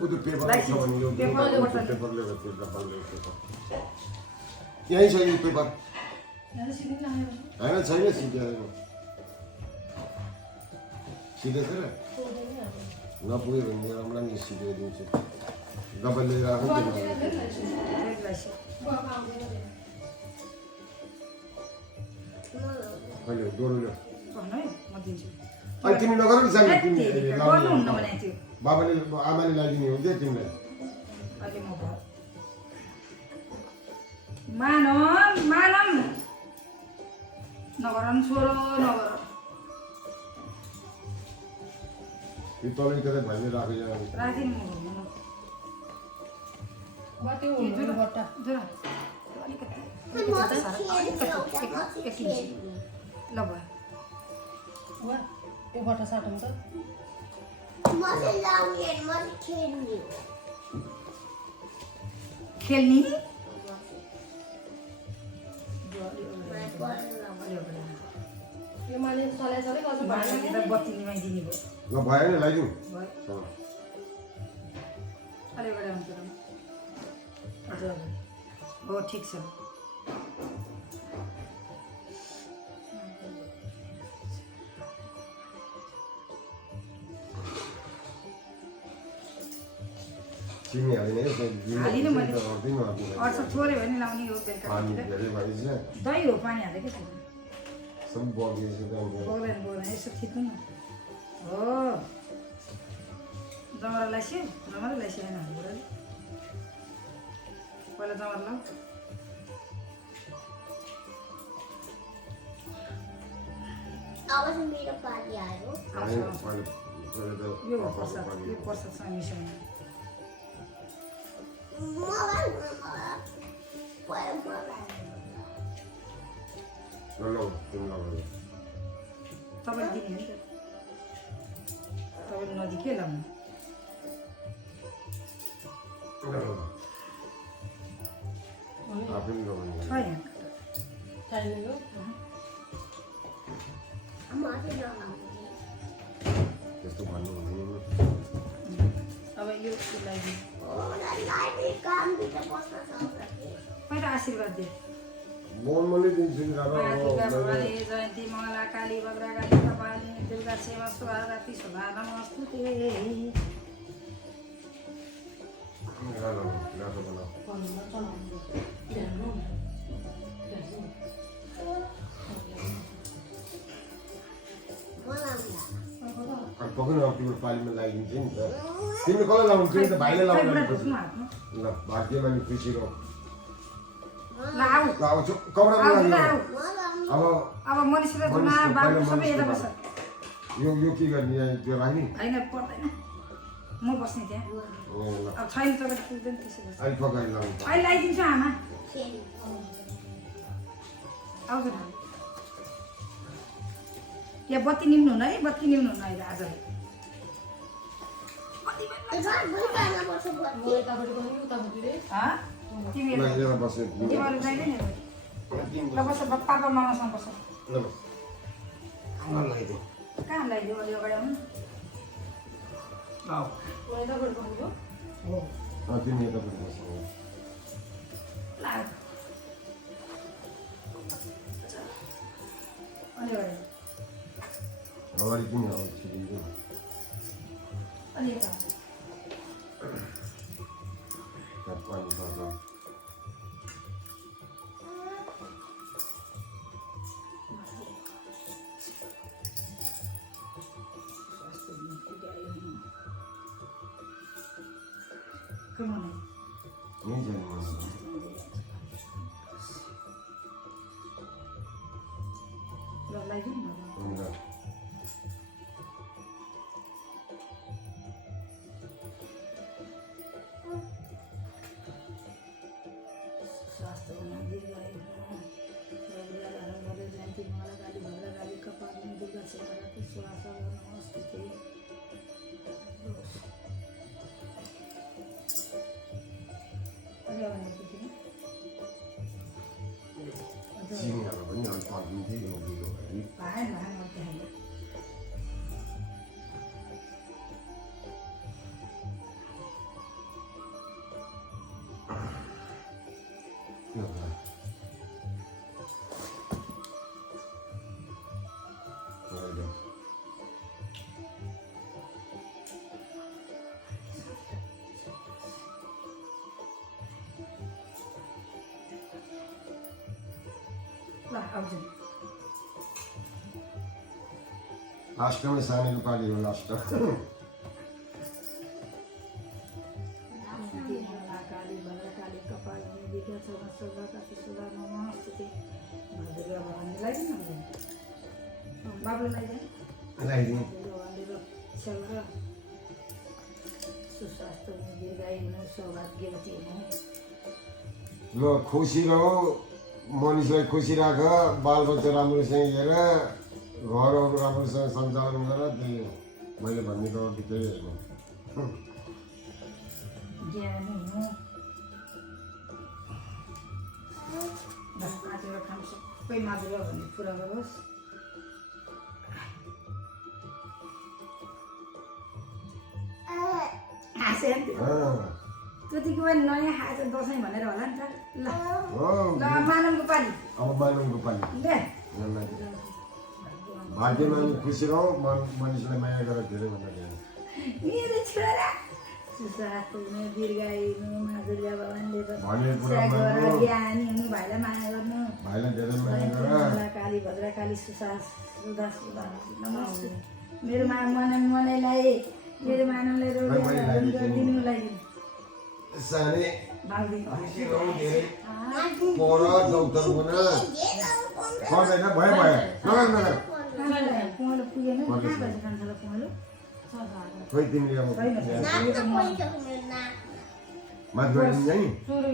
त्यो पेपर छ भने यो पेपरले यहीँ छ यो पेपर होइन छैन सिधेको सिधेछ र नपुग्यो भने राम्रोलाई नि सिधाइदिन्छु दबाई लिएर आएको कहिले डोरो ल्याऊ अनि तिमी नगर नि जाने तिमी बाबाले आमाले लगाइदिने हो क्या तिमीलाई यो तलै कतै भाइले खेल्ने बत्ती निमाइदिने भयो ल भयो नि लगाइदिउँ हो ठिक छ चिनी हालिने हालिनँ मैले अर्छ छोड्यो भने लाउने हो बेलुका दही हो पानी हालेको छैन बोक्दैन यसो थिच्नु न हो जमरा लाइस्यो जमरा लाइस्यो होइन हाम्रो बुढाले पहिला जमरा लाऊ मेरो पानी आयो यो प्रसादसँग मिसाउनु तपाईँले दिने हो नि त तपाईँले नदी के लाउनु त्यस्तो भन्नु हुँदैन अब यो पहिला आशीर्वाद दे बोलमले दिन्छु नि जयन्ती मङ्गला काली भद्रकाली कपाली दुर्गा सेवा सुहाराती सुधा नमस्तु पक्कै तिम्रो पालीमा लगाइदिन्छ नि त तिमीले कसलाई लाउनु तिमी त भाइले लाउनु ल भाग्यमा नि खुसी रह अब मनिषले बाबु सबै यता बस्छ यो के गर्ने यहाँ त्यो राख्ने होइन पर्दैन म बस्ने त्यहाँ अब छैन तपाईँले पुग्दैन त्यसै बस्छ अहिले पकाएर लाउनु अहिले लगाइदिन्छु आमा आउँछ न यहाँ बत्ती निम्नु हुन है बत्ती निम्नु हुन अहिले आज पापा मामासँग बस्छ कहाँ लगाइदियो अलि अगाडि आउनु अगाडि किन छिटिन्छ पानी पर्छ चिनीहरू पनि अलिक पर्दिन्थ्यो यो बिलो ल आउँछु लास्टमा सानीको पाली हो लास्ट काली भद्रकाली कपालिनी दिव्य सौदा सुदा नमस्ते दुर्गा भवानी लगाइदिनु बाबुलाई लगाइदिनु सुस्वास्थ्य हुनु दीर्घायु हुनु सौभाग्यवती हुनु ल खुसी रहो मनिषलाई खुसी राख बालबच्चा राम्रोसँग हेर घरहरू राम्रोसँग सञ्चालन गर त्यही मैले भनेको त्यही हेर्नु ज्ञानी हुनु माथेर खानु सबै माधुर्य भन्ने पुरा गरोस् त्यतिको पनि नयाँ खाएछ दसैँ भनेर होला नि त ल ल मानवको पाली अब मानवको पाली ले भाग्यमा नि खुसी रहो मनिषलाई माया गर धेरै भन्दा धेरै मेरो छोरा सुस्वास्थ्य हुनु दीर्घायु हुनु माधुर्य भगवानले ज्ञानी हुनु भाइलाई माया गर्नु भाइलाई धेरै माया गर काली भद्रकाली सुदा नमस्ते मेरो मनैलाई मेरो मानवलाई रोगिदिनुलाई सानी खुसी रहो धेरै पर डक्टर बन पर्दैन भयो भयो नगर पुगेन कहाँ बजे कान्छालाई पुगेलो खोइ तिमीले अब माथि नि चोरे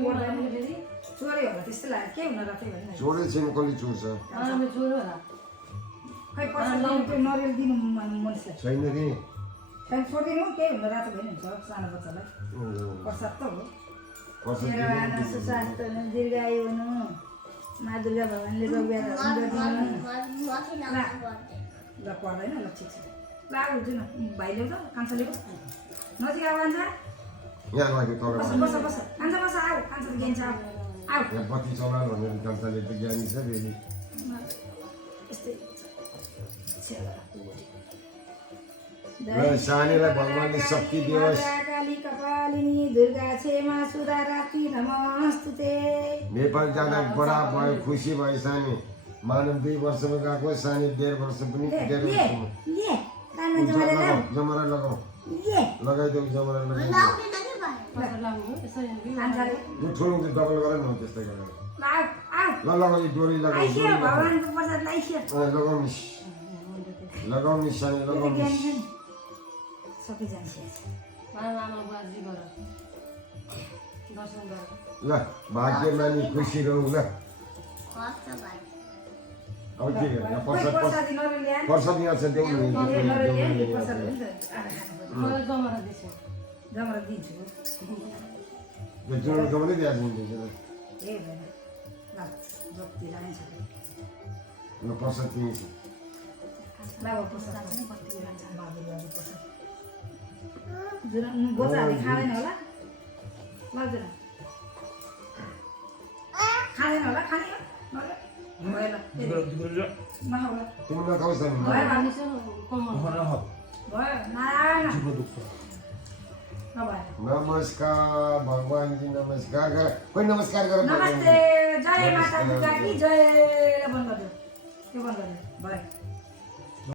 होला त्यस्तो लाग्यो के हुन रातै भने चोरै छैन कसले चोर्छ खै पैसा नरियल दिनु मनिषलाई छैन नि त्यहाँदेखि छोडिदिनु केही हुन रातो भयो नि हुन्छ सानो बच्चालाई प्रसाद त हो सुस्वास्थ्य हुनु दीर्घायु हुनु माधुर्य भगवानले रोगब्याध ल पर्दैन ल ठिक छ ल आउँछु न भाइ ल्याउँछ कान्छा ल्याउँछ नजिक आऊ कान्छा यहाँ लाग्यो तर बस बस कान्छा बस आऊ कान्छा ज्ञान छ आऊ यहाँ बत्ती चलाएर भनेर कान्छाले त ज्ञानी छ फेरि सानीलाई भगवानले शक्ति दियोस् काली कपालिनी दुर्गा क्षेमा सुधा रात्रि नमस्ते नेपाल जाँदा बडा भयो खुसी भयो सानी मानव 2 वर्षमा गएको सानी 1.5 वर्ष पनि जमरा लगाऊ लगाइदेऊ जमरा लगाइदेऊ ठुलो डबल गर न त्यस्तै गरेर ल लगाऊ डोरी लगाऊ लगाऊ नि सानी लगाऊ ल भाग्यमा नि खुसी रहू ल अब के गर्ने प्रसाद यहाँ छ देऊ नि यो जुन पनि दिइहाल्छु ल प्रसाद तिमी बोचाहरूले खाँदैन होला लाग्दैन खाँदैन होला खाने तिमी नखाऊ सानी नमस्कार भगवान जी नमस्कार गर कोही नमस्कार गर नमस्ते जय माता दुर्गा की जय बन्द गर्यो त्यो बन्द गर्यो भयो